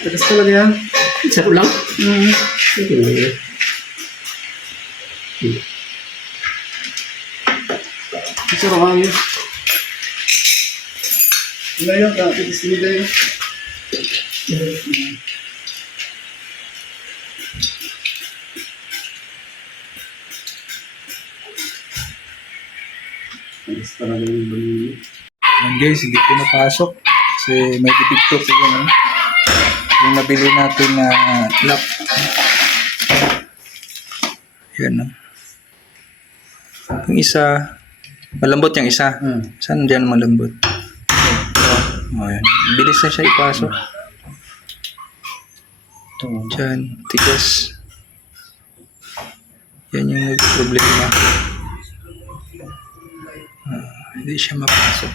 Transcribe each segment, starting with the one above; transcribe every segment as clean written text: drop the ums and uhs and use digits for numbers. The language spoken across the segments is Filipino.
Tagas talaga yan. Isa ko lang. Isa ko lang yun. Wala yun, tagas nila yun. Tagas talaga yung balili. Yan guys, hindi ko napasok. Kasi may defecto po yun. Yung nabili natin na lock. Yan no. Yung isa, malambot yung isa. Saan dyan malambot? Oh, yan. Bilis na siya ipasok. Diyan, tigas. Yan yung problema. Hindi siya mapasok.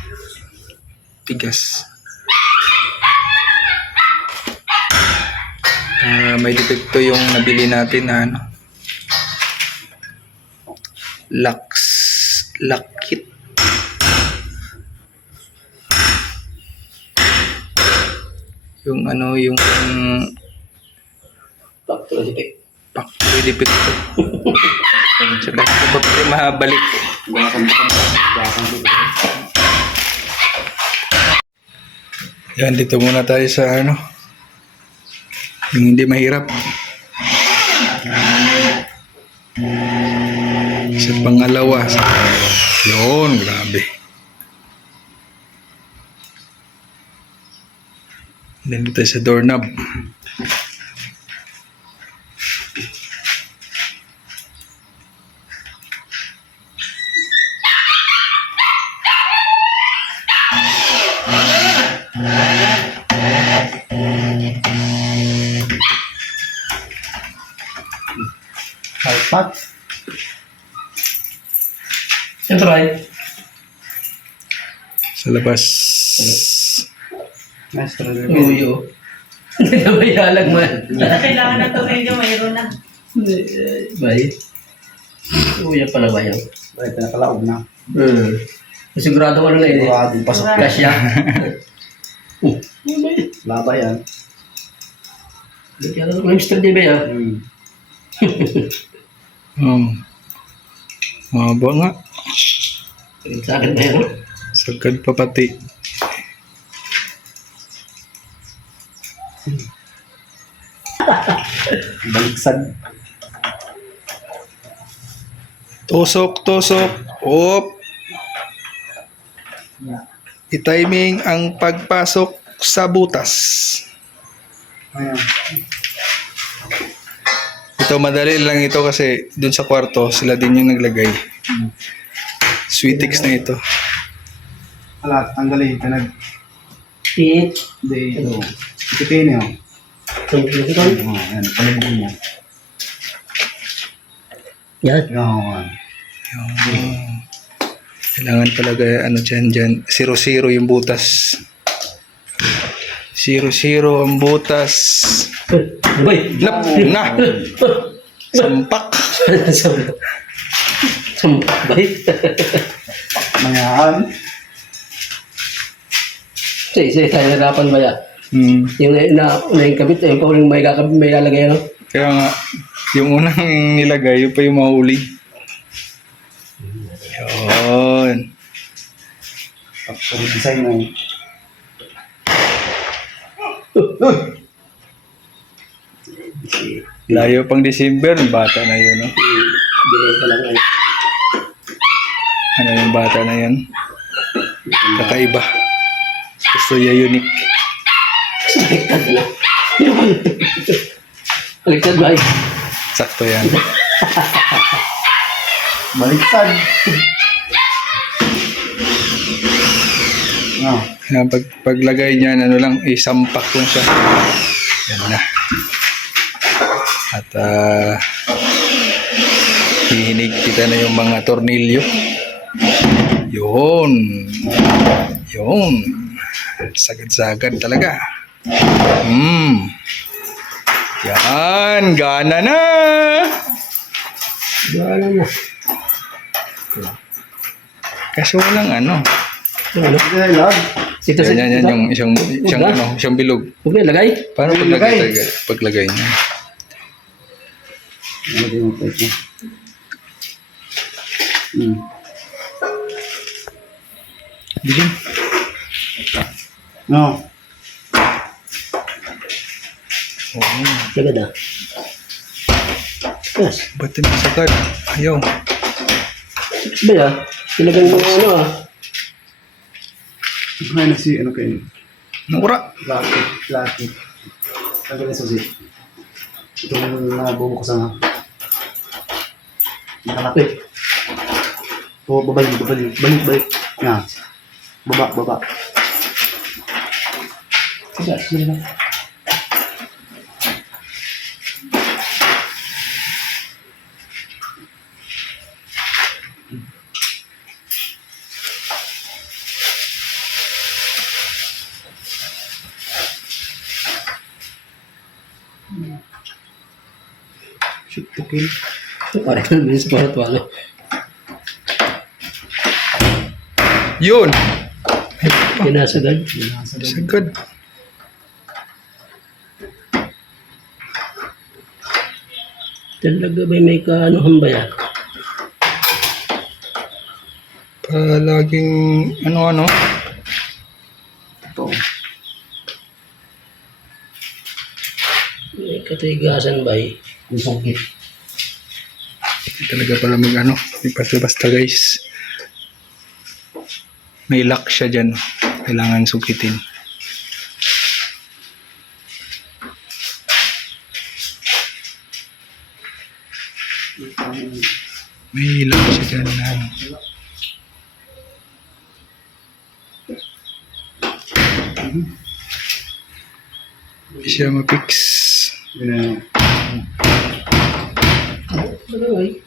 Tigas. May defecto yung nabili natin na ano. Lock kit. Yung ano, yung factory defecto. Tsaka hindi pa rin mahabalik. Yan, dito muna tayo sa ano. Yung hindi mahirap. Sa pangalawa. Yun, grabe. Then dito sa doorknob. Salpat. Ito ba? Sa labas. Maestro. Uyo. Hindi na may halag man. Kailangan na tumigil, mayroon na. Bay. Uyo pala ba yan? Bakit nakalaog na? Sigurado ko na eh. Sigurado, pasok. Kasya. Laba yan. Kaya lang Mr. D ba yan? Mahaba nga. Sa akin ba yan? Sagad pa pati. Baliksad. Tusok. Op. I-timing ang pagpasok sa butas. Ayan. Ito, madali lang ito kasi dun sa kwarto, sila din yung naglagay. Sweetix na ito. Wala, tanggalin. Tanag. Pit. Hindi, ito. Ikitin niyo. Ayan, palagyan mo. Yan. Yan. Kailangan talaga ano dyan. 0-0 yung butas. 0-0 ang butas. Bay. Lap na! Sampak! Sampak bay. Mayaan. Sige, tayo nagapan ba yan? Yung yung kabit, yung pa uling may lalagay ano? Kaya nga, yung unang nilagay, yung pa yung mahuli. Yun. Factory design mo. Layo pang December, bata na yun. No? Bilay ka lang ay. Ano yung bata na yun? Kakaiba. Gusto niya unique. Baliktad na. Baliktad ba? Sakto yan. Baliktad. Yan, paglagay niyan, ano lang, isampak lang siya. Yan na. At hihinig kita na yung mga tornilyo. Yun. Sagad-sagad talaga. Yan, gana na. Wala na. Kasi walang ano. Hindi, love. Ito sa Yan, ito? yung isang Wala. isang bilog. Huwag na ilagay. Paano paglagay niya? Ano din yung plate niya? Bigyan. No. Sagad ah. Yes. Ba't yung sagad? Ayaw. Ba ya? Talagang mga ano ah. Ay, nasi, ano kayo? Nakura. Lakit. Ang galing susi. Itong bumukusan ha. Nakalaki. O, babalik. Balik. Yan. Baba. Sagad. Sige na. Shoot to kill. Parang bilis pa ito ano. Yun. Pinasagad. Sagad. Talaga ba may kaanuhan ba yan? Palaging ano. Ito. May katigasan ba eh? Kung sungkit. Talaga pala may basta guys. May lock siya dyan. Kailangan sukitin. May lock siya dyan. Hindi siya ma-fix. Yun na yun. Ano ay?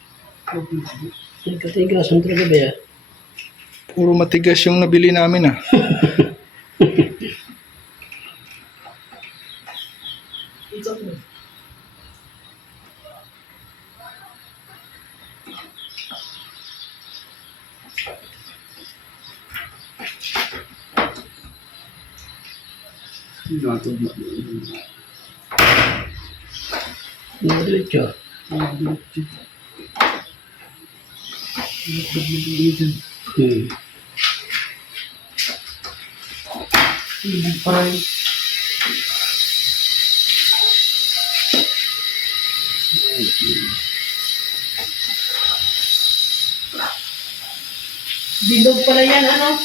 May katigasan talaga ba yan? Puro matigas yung nabili namin ah. Yun na ito. Diretso. Parang Bilog pala yan, ano?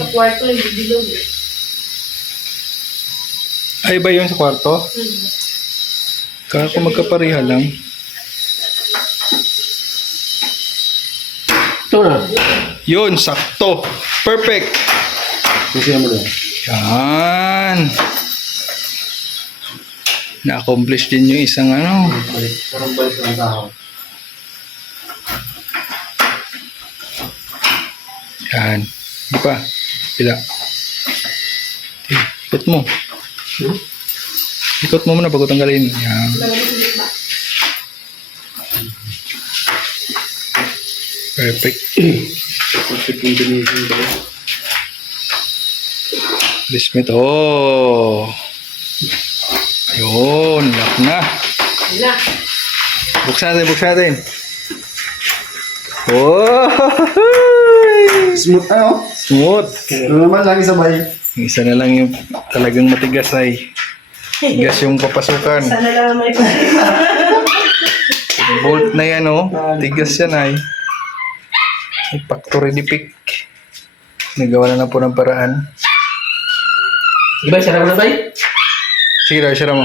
Sa kwarto, hindi bilog. Ay ba yun sa kwarto? Kaya ko magkapareha lang. Ito na. Yun, sakto. Perfect. susi mo doon. Yan. Na-accomplish din yung isang ano. Parang balik lang sa ako. Yan. Di pa. Pila. Ikot mo. Ikot mo muna bago tanggalin. Yan. Perfect. Perfect combination ba? Placement. Oh. Yun. Lock na. Wala. Buksan natin. Oh. Smooth ano? Smooth. Ano naman lagi sabay. Yung isa na lang yung talagang matigas ay. Tigas yung papasukan. Sana lang may Bolt na yan oh. Tigas yan ay. Factory defect. Nagawa na po ng paraan. Sige ba, sarap na ba? Sige daw, sira mo.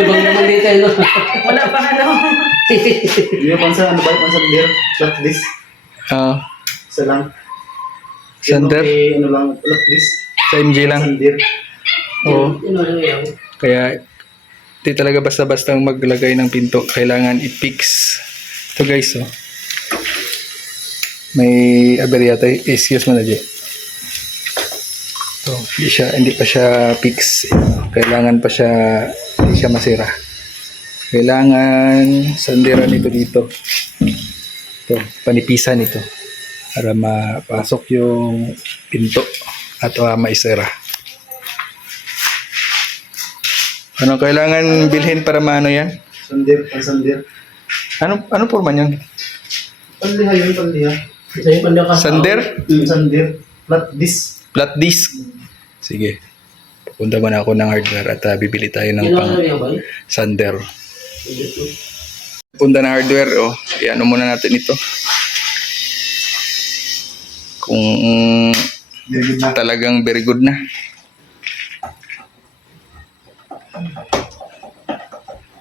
Ibang naman dito no? Wala pa ano. Hindi yung pansa, ano ba yung pansa beer? Flat list. Isa lang. Sander? Okay, ano lang, flat list. Sa MJ lang. Sander. Oo. Ano yan? Kaya, di talaga basta-basta maglagay ng pinto. Kailangan i-fix. Ito guys, oh. May aberya tayo. Excuse mo na, Jay. Ito, hindi pa siya fix. Kailangan pa siya, hindi siya masira. Kailangan sandiran ito dito. Ito, panipisan ito. Para mapasok yung pinto. at maisira. Ano kailangan bilhin para maano yan? Sandir, pansandir. Ano forma yan? Panliha yun, panliha. Ito yung pandaka. Sander? Sandir. Flat disc. Flat disc? Sige. Pupunta muna ako ng hardware at bibili tayo ng Yun pang ang yan ba? sander. Punta ng hardware, i-ano muna natin ito. Kung Very good na. talagang very good na.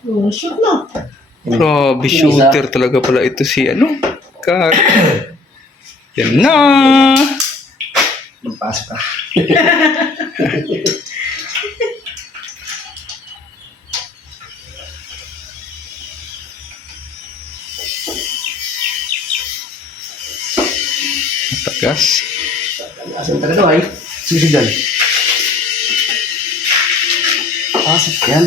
Oh, shoot na. Grabe, shooter talaga pala ito si Car. Yan na! Magpasok ka. Tagas. Asan talaga ay? Sige dyan. Pasok yan.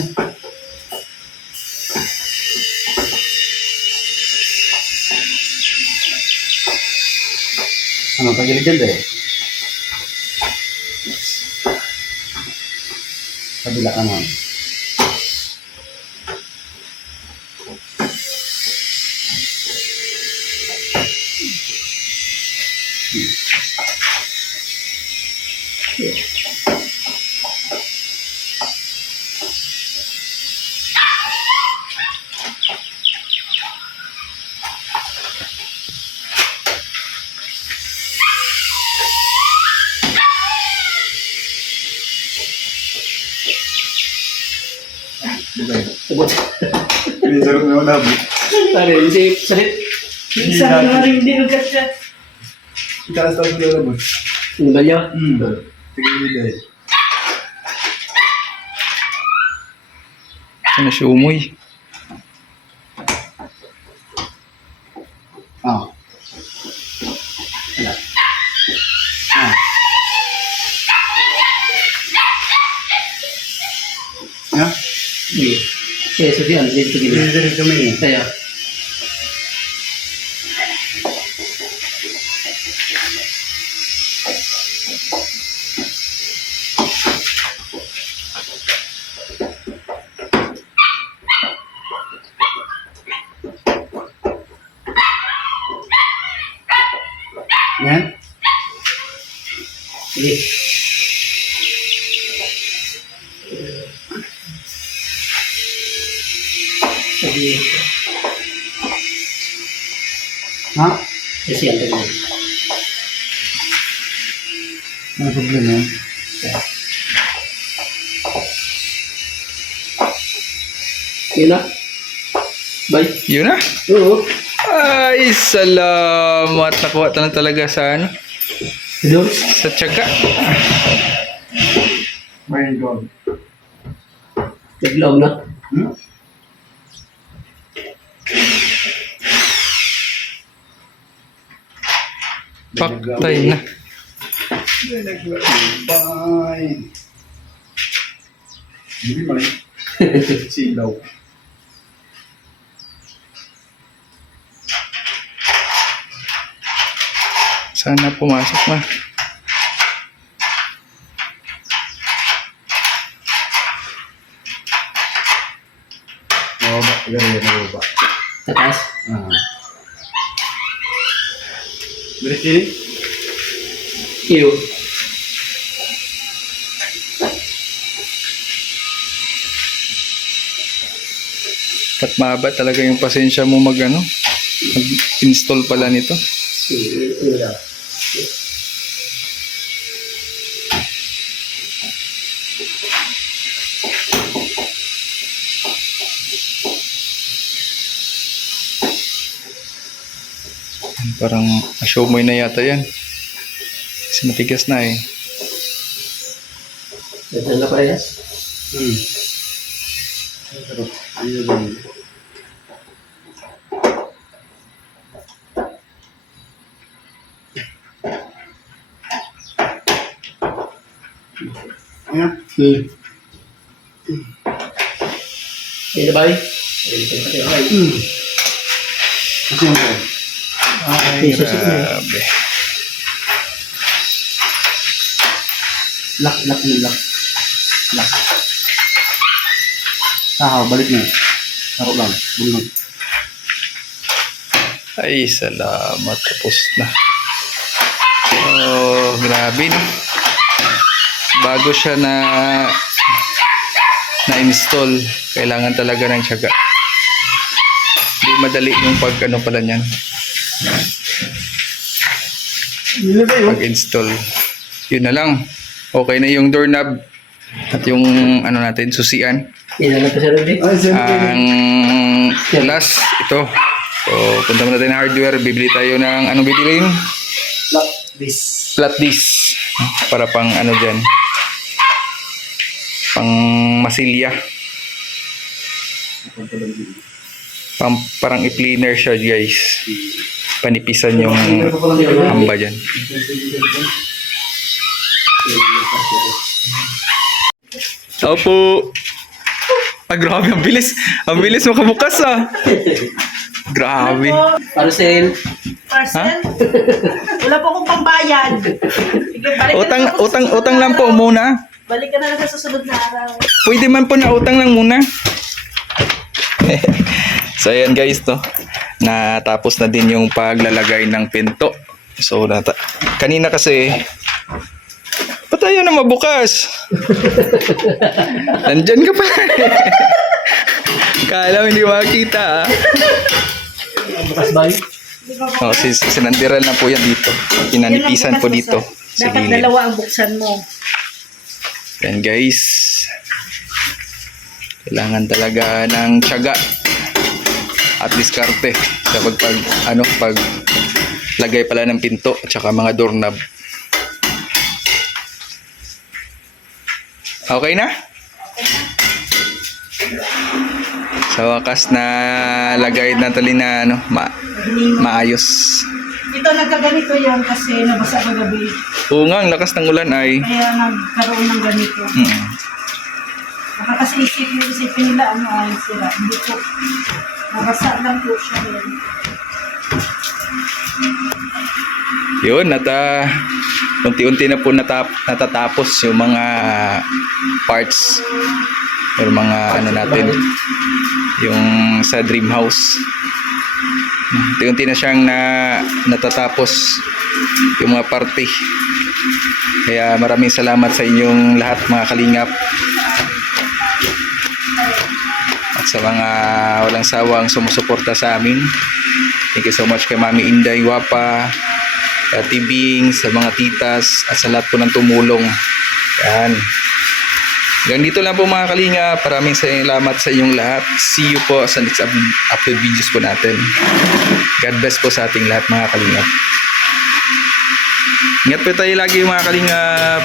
Ano, pagilid dyan deh. Kabila ka naman. Tubot. Hindi sarap na malabo. Pare, hindi salit. Isa na rin din ugat siya. Italas tayo sa malabo. Ano ba niya? Tigil dahil. Ano si Umoy? Ah. Ah. Ya? Hindi. Kaya sa diyan, dito gila. Hindi kami. Kaya. Yan? Sige. Sabi. Ha? Kasi yan talaga. Ano problema yan? Yun na. Bye. Yun na? Oo. Ay, salamat. Nakuha ta lang talaga sa Doon. sa tiyaga. My God. Naglaw na. Hmm? Paktay na. Bye. Hindi mo rin. Silaw. Sana pumasok na. Mababa. Ganyan, mababa. Tatas. Ah. Berarti? Iyo. At mahaba talaga yung pasensya mo mag-install pala nito. Iyo na. Parang asyomoy na yata yan. Kasi matigas na eh. Ito na parehas. Ano ba yun? Ayan. Ayun na ba? Ayun na ba? Kasi yung po. Ay, Isa-isa na. grabe. Lock. Balik mo. Laro lang. Bunod. Ay, salamat. Tapos na. Oh, grabe no. Bago siya na-install, kailangan talaga ng tiyaga. Hindi madali yung pag-ano pala niyan. Pag-install. Yun na lang. Okay na yung doorknob at yung ano natin, susian. Ilan na pa siya rin eh. Ang last, ito. So, punta muna tayo ng hardware. Bibili tayo ng, anong bibiliin? Flat disc. Para pang ano dyan. Pang masilya. Parang i-cleaner siya, guys. Panipisan yung hamba dyan. Opo. Grabe, ang bilis. Ang bilis makabukas Grabe. Parcel. Parcel? Wala po akong pambayad. Sige, balik ka na sa Utang lang po muna. Balik ka na lang sa susunod na araw. Pwede man po na utang lang muna. So ayan guys, no. Natapos na din yung paglalagay ng pinto. So kanina kasi ba't tayo na mabukas? Nandyan ka pa. Kala mo hindi makita Bukas ba yun? Oh, sinandiran na po yan dito. Pinanipisan po dito. Sa Dapat gilid. dalawa ang buksan mo. Yan guys. Kailangan talaga ng tiyaga at diskarte sa pag lagay pala ng pinto at saka mga doorknob. Okay na? Sa wakas na lagay na tali na maayos. Ito nagkaganito yan kasi nabasa kagabi. Oo nga, ang lakas ng ulan ay. Kaya nagkaroon ng ganito. Baka kasi isipin nila ano ay sira. Hindi po. Nabasa lang po siya yan. Yun, unti-unti na po natatapos yung mga parts or mga ano natin, yung sa dream house. Unti-unti na siyang natatapos yung mga parte. Kaya maraming salamat sa inyong lahat mga kalingap. At sa mga walang sawang sumusuporta sa amin. Thank you so much kay Mami Inday Guapa, kay Tibing, sa mga titas, at sa lahat po ng tumulong. Yan. Hanggang dito lang po mga kalinga. Maraming salamat sa inyong lahat. See you po sa next upload videos po natin. God bless po sa ating lahat mga kalingap. Ingat po tayo lagi mga kalingap.